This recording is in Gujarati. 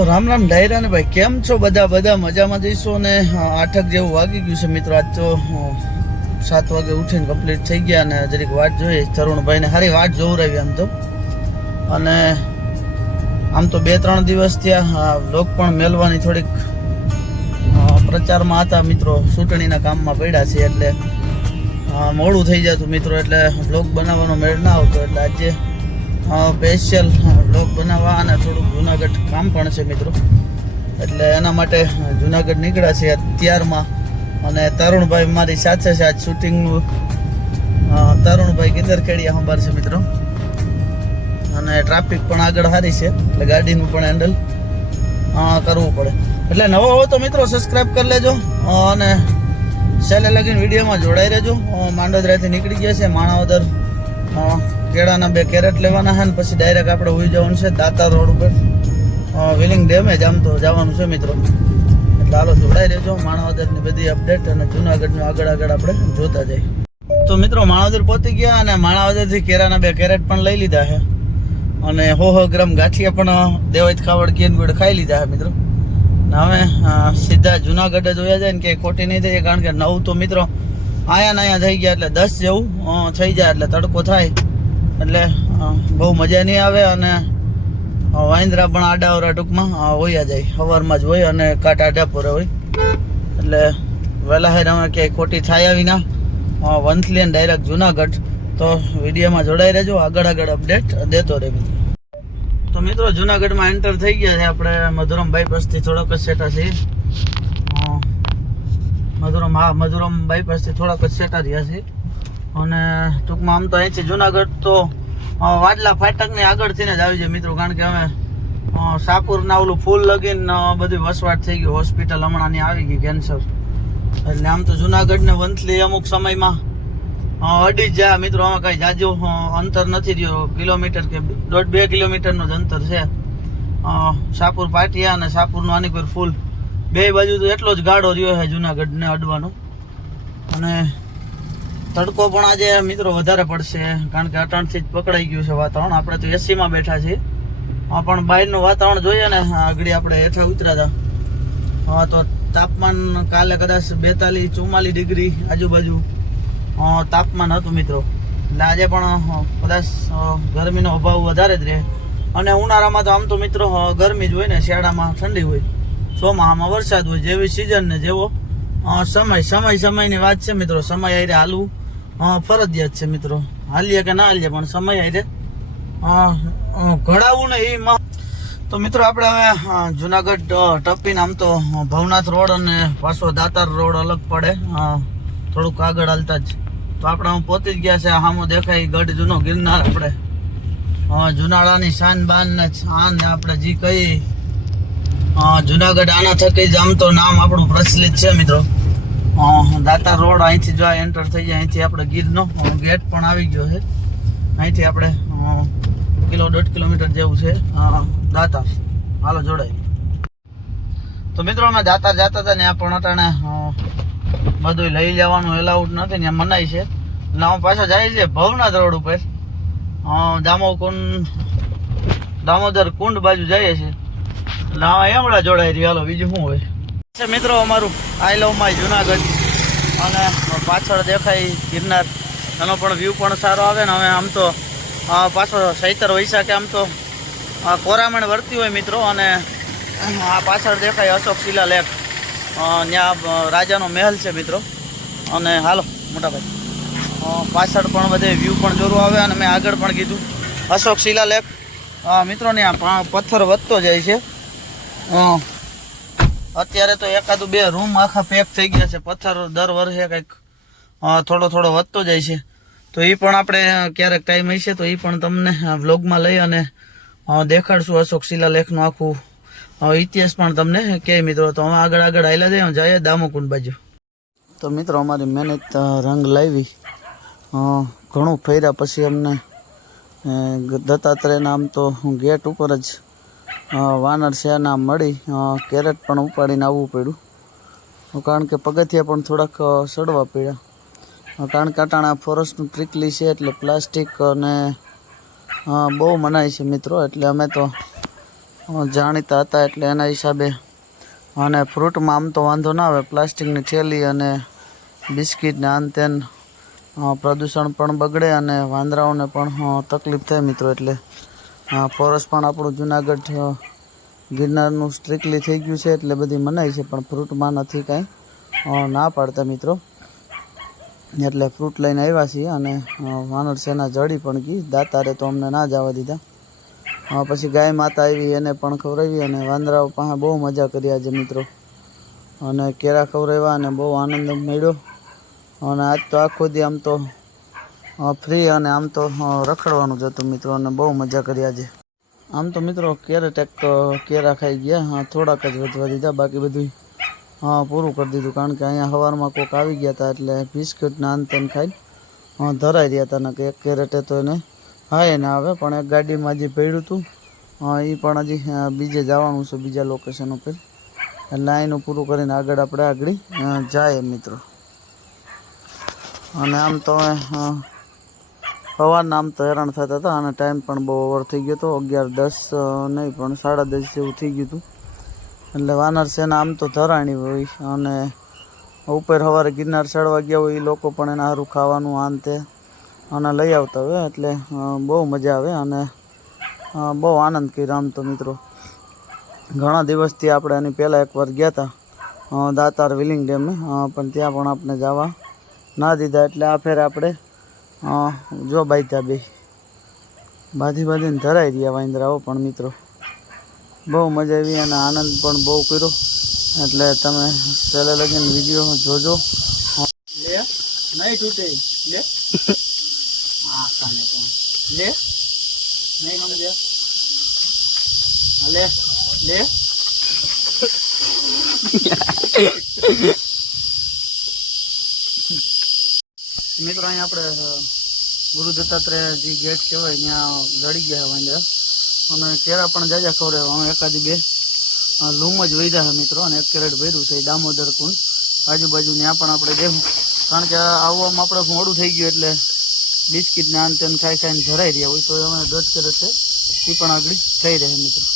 તો રામ રામ ડાયરા ને ભાઈ, કેમ છો બધા મજામાં જઈશો ને 8 જેવું વાગી ગયું છે મિત્રો. આજ તો 7 વાગે ઉઠીને કમ્પ્લીટ થઈ ગયા અને જરીક વાટ જોઈએ તરુણભાઈને, સારી વાટ જોવરાવી આમ તો. અને આમ તો 2-3 દિવસ ત્યાં વ્લોગ પણ મેળવાની થોડીક પ્રચારમાં હતા મિત્રો, ચૂંટણીના કામમાં પડ્યા છે એટલે મોડું થઈ જતું મિત્રો, એટલે વ્લોગ બનાવવાનો મેળ ના આવતો. એટલે આજે સ્પેશિયલ વ્લોગ બનાવવા અને થોડુંક જુનાગઢ કામ પણ છે મિત્રો, એટલે એના માટે જુનાગઢ નીકળ્યા છે અત્યારમાં. અને તરુણભાઈ મારી સાથે છે, આજ શૂટિંગનું તરુણભાઈ કિંદરખેડિયા સંભાળ છે મિત્રો. અને ટ્રાફિક પણ આગળ સારી છે એટલે ગાડીનું પણ હેન્ડલ કરવું પડે. એટલે નવો હો તો મિત્રો સબસ્ક્રાઈબ કરી લેજો અને છેલ્લે લગીને વિડીયોમાં જોડાઈ રહેજો. માંડોદરાથી નીકળી ગયા છે માણાવદર, કેળાના 2 કેરેટ લેવાના છે ને પછી ડાયરેક્ટ આપણે ઉઈ જવાનું છે દાતા રોડ ઉપર વિલિંગ ડેમેજ આમ તો જવાનું છે મિત્રો. એટલે હાલો જોડાઈ રહેજો, માણાવદરની બધી અપડેટ અને જુનાગઢનું આગળ આપણે જોતા જઈએ. તો મિત્રો માણાવદર પહોંચી ગયા અને માણાવદરથી કેળાના 2 કેરેટ પણ લઈ લીધા છે અને 100 ગ્રામ ગાંઠિયા પણ દેવાય ખાવડ કેન ગોળ ખાઈ લીધા છે મિત્રો. હવે સીધા જુનાગઢ જ જોયા જાય ને કે ખોટી નહીં થઈ, કારણ કે 9 તો મિત્રો આયા થઈ ગયા એટલે 10 જેવું થઈ જાય એટલે તડકો થાય એટલે બહુ મજા નહીં આવે. અને વાંદરા પણ આડાવરા ટૂંકમાં હોયા જાય, સવારમાં જ હોય અને કાંટ આડા પર હોય એટલે વહેલા હેર અમે ક્યાંય ખોટી થાય આવી ના વંથલી અને ડાયરેક્ટ જુનાગઢ. તો વિડીયોમાં જોડાઈ રહેજો, આગળ અપડેટ દેતો રહે મિત્રો. તો મિત્રો જુનાગઢમાં એન્ટર થઈ ગયા છે આપણે મધુરમ બાયપાસથી થોડોક જ સેટા છે. મધુરમ બાયપાસથી થોડાક જ સેટા રહ્યા છે. અને ટૂંકમાં આમ તો અહીંથી જુનાગઢ તો વાડલા ફાટકની આગળથી જ આવી જાય મિત્રો, કારણ કે અમે સાપુરના ઓલું ફૂલ લગીને બધી વસવાટ થઈ ગયું, હોસ્પિટલ હમણાંની આવી ગઈ કેન્સર. એટલે આમ તો જુનાગઢ ને વંથલી અમુક સમયમાં અડી જ જાય મિત્રો. આમાં કાંઈ જાજુ અંતર નથી રહ્યો, કિલોમીટર કે 1.5-2 કિલોમીટરનું જ અંતર છે. સાપુર પાટિયા અને સાપુરનું આની પર ફૂલ બે બાજુ તો એટલો જ ગાળો રહ્યો છે જુનાગઢને અડવાનો. અને તડકો પણ આજે મિત્રો વધારે પડશે, કારણ કે અટાણથી જ પકડાઈ ગયું છે વાતાવરણ. આપણે તો એસીમાં બેઠા છીએ પણ બહારનું વાતાવરણ જોઈએ ને, આગળ આપણે હેઠા ઉતર્યા હતા તો તાપમાન કાલે કદાચ 42-44 ડિગ્રી આજુબાજુ તાપમાન હતું મિત્રો. એટલે આજે પણ કદાચ ગરમીનો અભાવ વધારે જ રહે. અને ઉનાળામાં તો આમ તો મિત્રો ગરમી જ હોય ને, શિયાળામાં ઠંડી હોય, ચોમાસામાં વરસાદ હોય. જેવી સિઝન ને જેવો સમયની વાત છે મિત્રો. સમય આઈને હાલવું ફરજિયાત છે મિત્રો, હાલીએ કે ના હાલીએ પણ સમય આઈને ઘડાવવું ને એ. તો મિત્રો આપણે હવે જુનાગઢ ટપીને આમ તો ભવનાથ રોડ અને પાછો દાતાર રોડ અલગ પડે થોડુંક આગળ હાલતા જ. તો આપણે પહોંચી જ ગયા છે. સામો દેખાય ગઢ જૂનો ગિરનાર. આપણે જુનાળાની શાન બાન ને શાન ને આપણે જી કઈ જુનાગઢ આના થકી જ આમ તો નામ આપણું પ્રચલિત છે મિત્રો. દાતાર રોડ અહીંથી જો એન્ટર થઈ જાય, અહીંથી આપણે ગીરનો ગેટ પણ આવી ગયો છે. અહીંથી આપણે 1.5 કિલોમીટર જેવું છે દાતાર. હાલો જોડાય. તો મિત્રો અમે દાતાર જતા હતા ને પણ અટાણે બધું લઈ જવાનું એલાઉડ નથી, ત્યાં મનાય છે. એટલે અમે પાછા જાય છે ભવનાથ રોડ ઉપર, દામોદર કુંડ બાજુ જઈએ છીએ. એટલે એમડા જોડાઈ રહ્યું. હાલો બીજું શું હોય છે મિત્રો અમારું આઈ લવ માય જુનાગઢ. અને પાછળ દેખાય ગિરનાર, એનો પણ વ્યૂ પણ સારો આવે ને. હવે આમ તો પાછો ચૈતર વૈશાખે આમ તો કોરામણ વર્તી હોય મિત્રો. અને આ પાછળ દેખાય અશોક શિલા લેક, ત્યાં રાજાનો મહેલ છે મિત્રો. અને હાલો મોટાભાઈ પાછળ પણ બધે વ્યૂ પણ જોરું આવે. અને મેં આગળ પણ કીધું અશોક શિલા લેક મિત્રોને આ પથ્થર વધતો જાય છે. અત્યારે તો 1-2 રૂમ આખા પેક થઈ ગયા છે. પથ્થર દર વર્ષે કંઈક થોડો વધતો જાય છે. તો એ પણ આપણે ક્યારેક ટાઈમ હશે તો એ પણ તમને વ્લોગમાં લઈ અને દેખાડશું. અશોક શિલા લેખનું આખું ઇતિહાસ પણ તમને કહે મિત્રો. તો અમે આગળ હાલ્યા જઈએ દામોકુંડ બાજુ. તો મિત્રો અમારી મહેનત રંગ લાવી, ઘણું ફર્યા પછી અમને દત્તાત્રેયના આમ તો ગેટ ઉપર જ વાનર સેના મળી કેરેટ પણ ઉપાડીને આવવું પડ્યું, કારણ કે પગથિયા પણ થોડાક સડવા પડ્યા. કારણ કે અટાણા ફોરેસ્ટનું ટ્રીકલી છે એટલે પ્લાસ્ટિક અને બહુ મનાય છે મિત્રો. એટલે અમે તો જાણીતા હતા એટલે એના હિસાબે. અને ફ્રૂટમાં આમ તો વાંધો ના આવે, પ્લાસ્ટિકની થેલી અને બિસ્કિટ ને આન તેન પ્રદૂષણ પણ બગડે અને વાંદરાઓને પણ તકલીફ થાય મિત્રો. એટલે ફોરેસ્ટ પણ આપણું જુનાગઢ ગિરનારનું સ્ટ્રિક્ટલી થઈ ગયું છે એટલે બધી મનાઈ છે, પણ ફ્રૂટમાં નથી કાંઈ ના પાડતા મિત્રો. એટલે ફ્રૂટ લઈને આવ્યા છીએ અને વાનર સેના જડી પણ ગઈ. દાતારે તો અમને ના જવા દીધા. પછી ગાય માતા આવી એને પણ ખવડાવી અને વાંદરાઓ પાસે બહુ મજા કરી આજે મિત્રો. અને કેળા ખવડાવ્યા અને બહુ આનંદ મળ્યો. અને આજ તો આખો દી આમ તો ફ્રી અને આમ તો રખડવાનું જ હતું મિત્રો. અને બહુ મજા કરી આજે. આમ તો મિત્રો કેરા ખાઈ ગયા, થોડાક જ વધવા દીધા, બાકી બધું પૂરું કરી દીધું. કારણ કે અહીંયા સવારમાં કોઈક આવી ગયા હતા એટલે બિસ્કિટ ને આન તેન ખાઈ ધરાઈ રહ્યા હતા. ને કે એક કેરેટે તો એને હા ના આવે, પણ એક ગાડીમાં જે પડ્યું હતું એ પણ હજી બીજે જવાનું છે, બીજા લોકેશન ઉપર. એટલે અહીંનું પૂરું કરીને આગળ જાય મિત્રો. અને આમ તો સવારના આમ તો હેરાન થતા હતા અને ટાઈમ પણ બહુ ઓવર થઈ ગયો હતો. 11:10 નહીં પણ 10:30 જેવું થઈ ગયું હતું. એટલે વાનર સેના આમ તો ધરાણી હોય અને ઉપર સવારે ગિરનાર ચડવા ગયા હોય એ લોકો પણ એના સારું ખાવાનું આન તે અને લઈ આવતા હોય. એટલે બહુ મજા આવે અને બહુ આનંદ કર્યો આમ તો મિત્રો. ઘણા દિવસથી આપણે એની પહેલાં એકવાર ગયા હતા દાતાર વિલિંગ ડેમે, પણ ત્યાં પણ આપણે જવા ના દીધા. એટલે આ ફેર આપણે જો બાંધીને ધરાઈ રહ્યા વાંદરાઓ પણ મિત્રો. બહુ મજા આવી અને આનંદ પણ બહુ કર્યો. એટલે તમે છેલ્લે લગીને વિડીયો જોજો. લે નહીં તૂટે લે હા કાને પણ લે નહીં સમજ્યા લે લે મિત્રો. અહીંયા આપણે ગુરુ દત્તાત્રેય જે ગેટ કહેવાય ત્યાં લડી ગયા વાંદરા અને કેળા પણ જાજા ખવડાવ્યા. એકાદી બે લૂમ જ વૈધા છે મિત્રો. અને 1 કેરેટ ભર્યું છે દામોદર કુંડ આજુબાજુ. ત્યાં પણ આપણે દેવું, કારણ કે આવવામાં આપણે મોડું થઈ ગયું એટલે બિસ્કિટ ને આન તેન ખાઈને ધરાઈ રહ્યા હોય. તો અમે 1.5 કેરેટ છે એ પણ આગળ થઈ રહે મિત્રો.